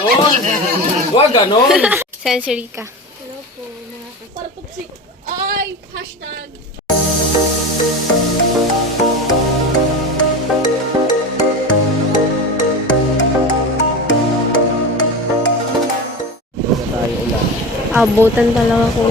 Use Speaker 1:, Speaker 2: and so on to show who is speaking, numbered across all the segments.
Speaker 1: ganon. Huwag ganon.
Speaker 2: Sensory ka.
Speaker 3: Para toxic. Ay, hashtag.
Speaker 2: Abutan talaga ko.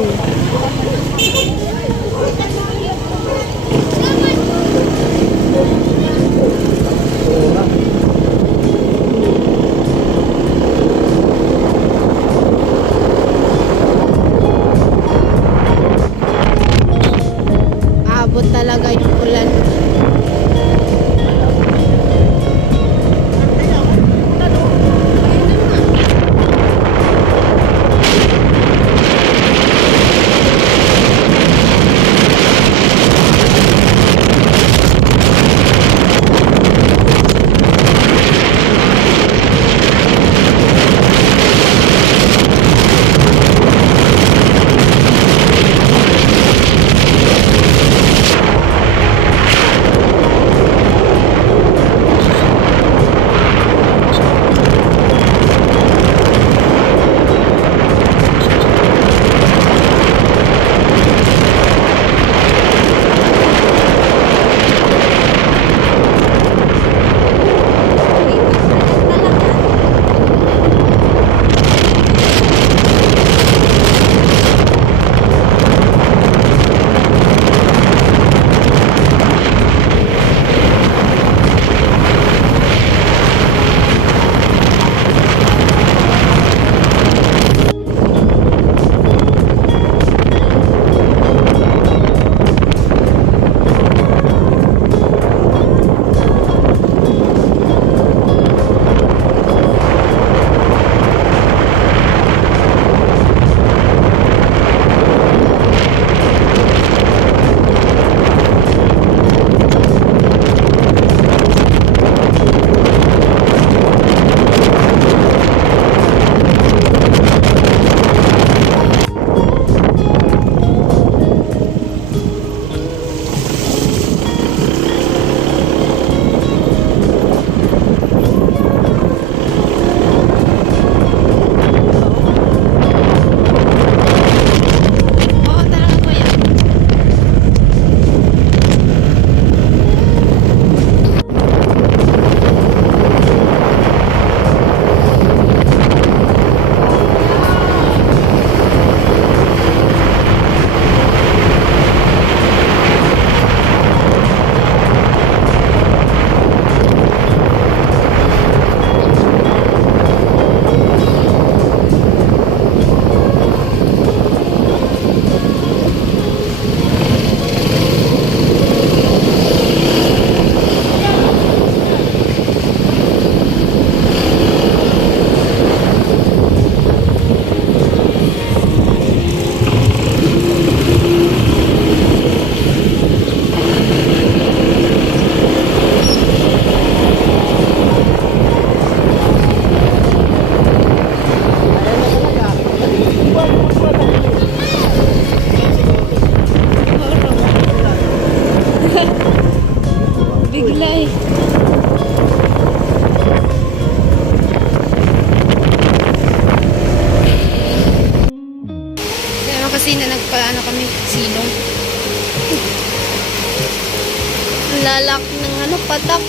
Speaker 2: Patak.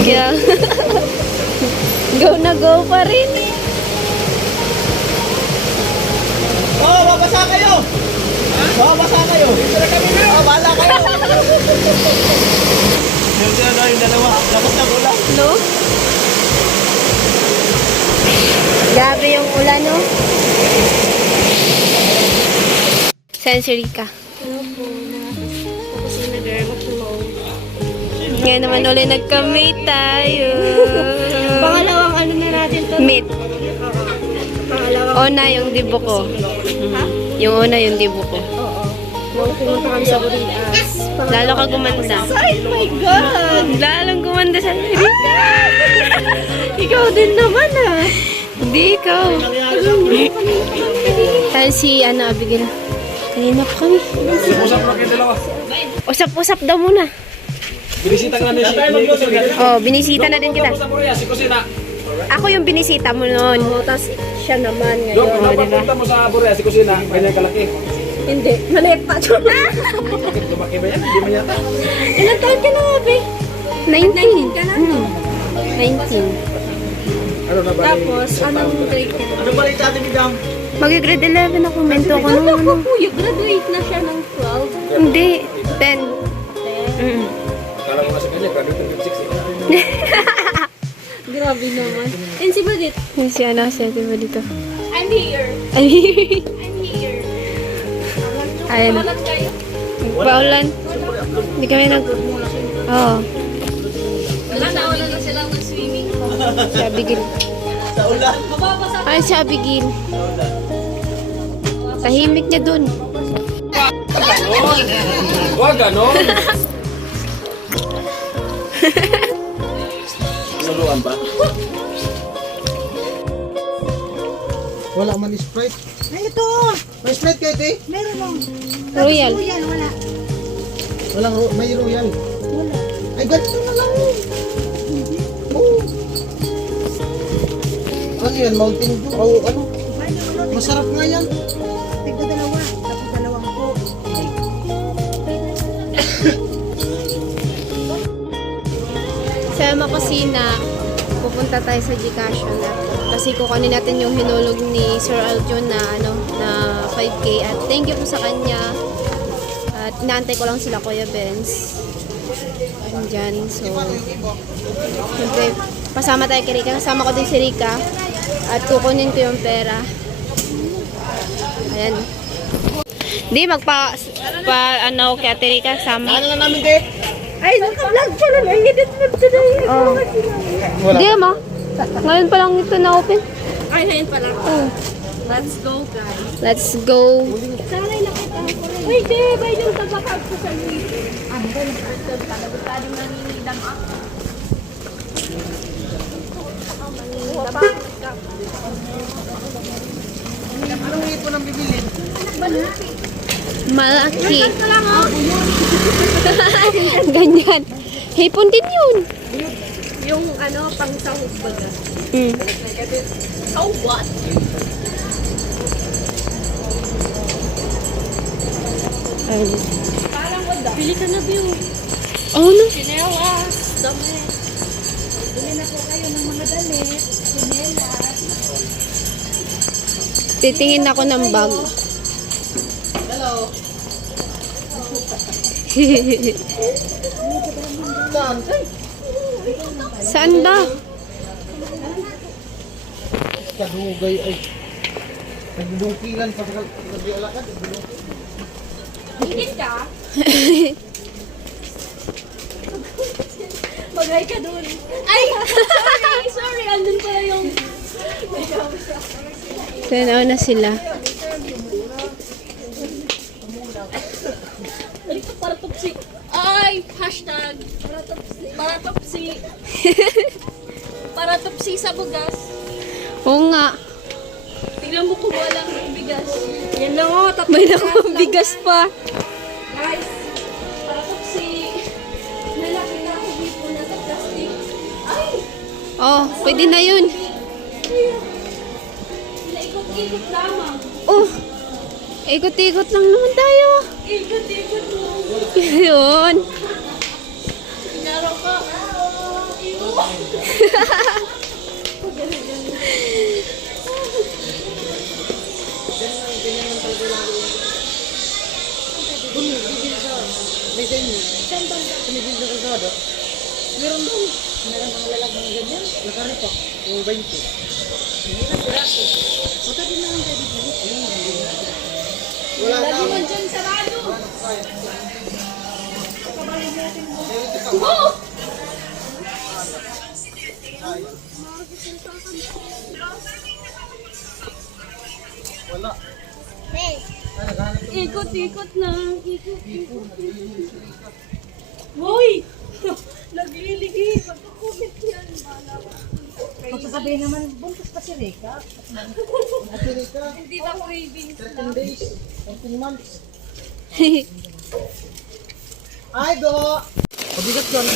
Speaker 2: Kaya, go na go pa rin.
Speaker 4: Oh, babasa kayo! Babasa kayo! Dito na kami ngayon! Oh, bahala kayo! Yung sino yung dalawa, labas na ulan.
Speaker 2: No? Grabe yung ulan, no? Sensory ka.
Speaker 3: Tapos yung nag-remote
Speaker 2: Ngayon naman ulit nagka-mate tayo.
Speaker 3: Pangalawang ano na natin to.
Speaker 2: Meet.
Speaker 3: Pangalawang.
Speaker 2: Una yung dibo ko.
Speaker 3: Ha?
Speaker 2: Yung una yung dibo ko.
Speaker 3: Oo. Nung pumunta kami sa Burias.
Speaker 2: Lalo ka gumanda.
Speaker 3: Ay, my God!
Speaker 2: Lalong gumanda sa
Speaker 3: Ikaw din naman ah.
Speaker 2: Hindi ikaw. Tayo si ano, Abigail. Kanina pa kami.
Speaker 1: Usap lang kayo dalawa.
Speaker 2: Usap-usap daw muna.
Speaker 1: Binisita nga na si
Speaker 2: Oh, binisita na din kita.
Speaker 1: Si Kusina.
Speaker 2: Ako yung binisita mo noon.
Speaker 3: Oo, tas siya naman ngayon.
Speaker 1: pag napapunta mo sa Boreas, si Kusina, ganyan kalaki.
Speaker 3: Hindi, maliit pa siya.
Speaker 1: Bakit lumaki ba yan? Hindi man yata.
Speaker 3: Ilan taon ka na, Abe?
Speaker 2: 19.
Speaker 3: ka na?
Speaker 2: Hmm. 19.
Speaker 1: Ano na ba?
Speaker 3: Tapos, anong grade ka na?
Speaker 4: Anong balita natin ni Dam?
Speaker 2: Mag-grade 11 ako. Mento ko nung
Speaker 3: Ano
Speaker 2: ano.
Speaker 3: ko, kuya, graduate na siya ng 12.
Speaker 2: Hindi. 10. Mm.
Speaker 3: Grabe naman. And si Badit?
Speaker 2: Yung si ano, si Ate ba dito?
Speaker 3: I'm here. I'm here.
Speaker 2: Ayan.
Speaker 3: Balat kayo?
Speaker 2: Paulan. Hindi kami nag... Oo.
Speaker 3: Wala na, wala na silang nag-swimming.
Speaker 2: Si Abigail.
Speaker 4: Sa ulan.
Speaker 2: Ay, si Abigail. Tahimik niya dun.
Speaker 1: Huwag ganon! Saluan ba?
Speaker 4: Wala man Sprite.
Speaker 5: Ay, ito!
Speaker 4: May Sprite kayo, te?
Speaker 5: Meron mo.
Speaker 2: Royal.
Speaker 5: Royal, wala.
Speaker 4: Walang, ro- may Royal.
Speaker 5: Wala.
Speaker 4: Ay, ganito na lang. Oo. Ano yan? Mountain Dew? O ano?
Speaker 5: Nun.
Speaker 4: Masarap nga yan.
Speaker 2: Sa Makosina, pupunta tayo sa Gcash na. Kasi kukunin natin yung hinulog ni Sir Aljon na ano na 5k at thank you po sa kanya. At inaantay ko lang sila Kuya Benz. Andyan. So, siyempre, pasama tayo kay Rika. Kasama ko din si Rika. At kukunin ko yung pera. Ayan. Di, magpa, pa, ano, kay Rika, sama.
Speaker 4: Ano na namin, te?
Speaker 3: Ay, naka-vlog pa lang. Ay, edit mo today.
Speaker 2: Oh.
Speaker 4: Wala.
Speaker 2: Di, ma. Ngayon pa lang ito na-open.
Speaker 3: Ay, ngayon pa lang.
Speaker 2: Oh.
Speaker 3: Let's go, guys.
Speaker 2: Let's go.
Speaker 3: Sana'y nakita ko rin. Uy, di, ba yung tabakag ko sa? Ah, ba yung person ka? Nagutaling naninidam ako.
Speaker 4: Anong ipon ang bibilin?
Speaker 2: Malaki. Ganyan. Hipon din yun.
Speaker 3: Yung ano, pang sahog baga.
Speaker 2: Mm.
Speaker 3: So what?
Speaker 2: Ayun.
Speaker 3: Parang wala. Pili ka na, Bill.
Speaker 2: Oh, no.
Speaker 3: Chinelas, damit.
Speaker 5: Bili na po kayo ng mga damit. Sinelas.
Speaker 2: Titingin ako ng bag.
Speaker 4: Saan?
Speaker 2: Ba?
Speaker 4: Kadugay ay. Nagdungkilan pa sa nagdialakad.
Speaker 3: Ingit ka? Mag-hi ka dun. Ay! Sorry! Sorry! Andun pala yung...
Speaker 2: Tanaw na sila.
Speaker 3: Tupsi. Ay! Hashtag. Tupsi. para tupsi sa bugas.
Speaker 2: Oo nga.
Speaker 3: Tingnan mo kung walang bigas. Yan lang oh. Tatlo
Speaker 2: May naku bigas pa.
Speaker 3: Guys, para tupsi. Nalaki na ako dito na sa plastic. Ay!
Speaker 2: Oh, pwede na yun.
Speaker 3: Naikot-ikot lamang.
Speaker 2: Oh, ikot-ikot lang naman tayo.
Speaker 3: Ikot-ikot mo.
Speaker 2: Yun.
Speaker 3: Inaraw ka. Ew.
Speaker 4: May ganyan. Saan ba? Tumigil na kasada. Meron doon. Meron mga lalagang ganyan. Nakari pa. Yung 20. Wala na.
Speaker 3: Lagi mo dyan sarado. Oh!
Speaker 4: Wala.
Speaker 3: Ikot-ikot lang. Ikot-ikot. Hoy! Nagliligi. Magpakumit yan.
Speaker 5: Pagsasabihin naman, buntis pa si Rika.
Speaker 4: Actually ka.
Speaker 3: Hindi ba cravings
Speaker 4: 13 days. 14 months. Ay, go! Pabigat yan.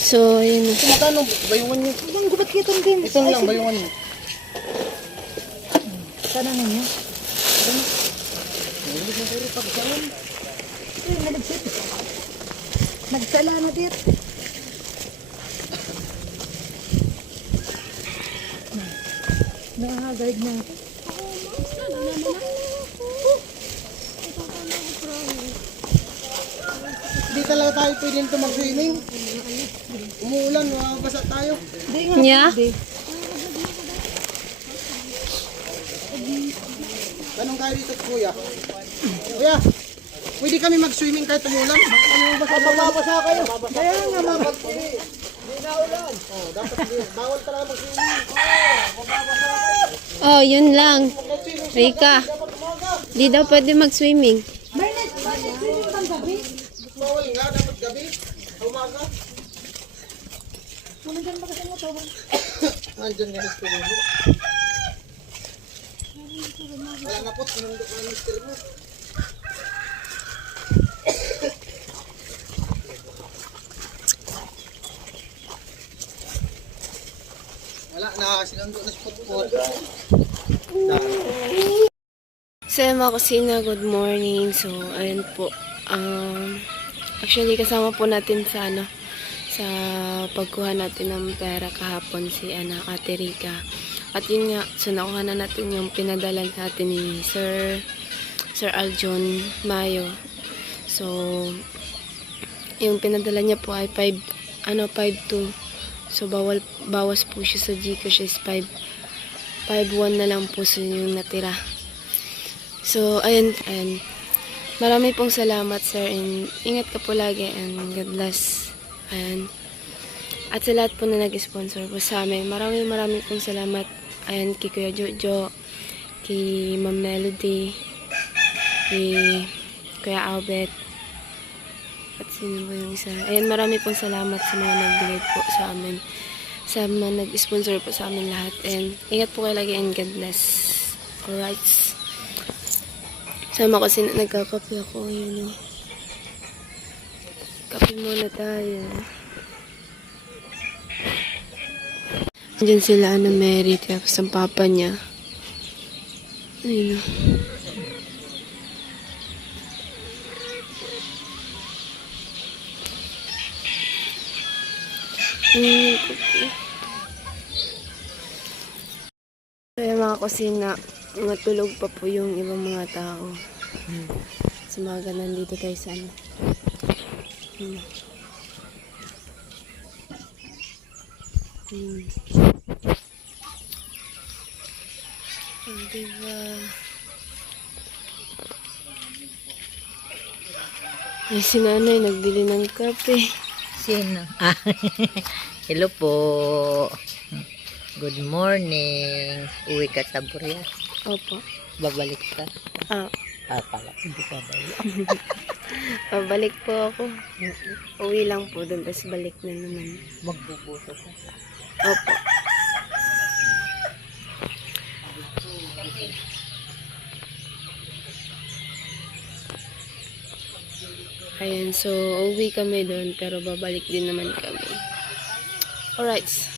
Speaker 2: So, ayun na.
Speaker 4: Magkano bayungan niyo?
Speaker 5: Ang gubat kita din.
Speaker 4: Ito lang bayungan niyo.
Speaker 5: Sana ninyo. Nagsala na dit. Nakahagayag na.
Speaker 4: Hindi talaga tayo pwede nito mag-swimming. Umuulan, mababasa tayo.
Speaker 5: Hindi nga.
Speaker 2: Yeah?
Speaker 5: Hindi.
Speaker 4: Tanong tayo dito, kuya. Kuya, pwede kami mag-swimming kahit umulan? Ano basa mababasa kayo? Kaya nga mga Hindi na ulan. Oh, dapat bawal talaga mag-swimming.
Speaker 2: Oh, yun lang. Rika, di daw pwede mag-swimming.
Speaker 5: Barnet, Barnet, swimming bang gabi?
Speaker 4: Bawal nga, dapat gabi. Umaga.
Speaker 5: Kung nandyan ba kasi mo to?
Speaker 4: Nandyan nga yung swimming mo. Wala na po, sinundok na mister mo. Sinundok na spot po.
Speaker 2: So, ayun, mga kusina, good morning. So, ayun po. Um, actually, kasama po natin sa ano, sa pagkuha natin ng pera kahapon si Ana Ate Rica. At yun nga, so nakuha na natin yung pinadala sa atin ni Sir Sir Aljon Mayo. So, yung pinadala niya po ay 5 ano 5-2. So bawal bawas po siya sa GCash is 5 5-1 na lang po sa yung natira. So, ayun, ayun. Marami pong salamat, sir. And ingat ka po lagi and God bless. Ayan. At sa lahat po na nag-sponsor po sa amin, maraming maraming pong salamat. Ayan, kay Kuya Jojo, kay Ma'am Melody, kay Kuya Albert, sino ba yung isa? Ayan, marami pong salamat sa mga nagbigay po sa amin. Sa mga nag-sponsor po sa amin lahat. And ingat po kayo lagi and God bless. Alright. Sama kasi na nagkakape ako. Yun o. Kape muna tayo. Diyan sila ano Mary tapos ang papa niya. Ayun o. Mm, kape. Kaya mga kusina, matulog pa po yung ibang mga tao. Sa mga nandito tayo sa ano. Hmm. Hmm. Oh, diba? Ay, si nanay nagbili ng kape.
Speaker 6: Sino? Ah, hello po. Good morning. Uwi ka sa Buria.
Speaker 2: Opo.
Speaker 6: Babalik ka.
Speaker 2: Ah,
Speaker 6: Ah, pala. Hindi ka ba?
Speaker 2: pabalik po ako. Uwi lang po doon, tapos balik na naman.
Speaker 6: Magbubuto ka.
Speaker 2: Opo. Ayan, so uwi kami doon pero babalik din naman kami.
Speaker 7: Alright.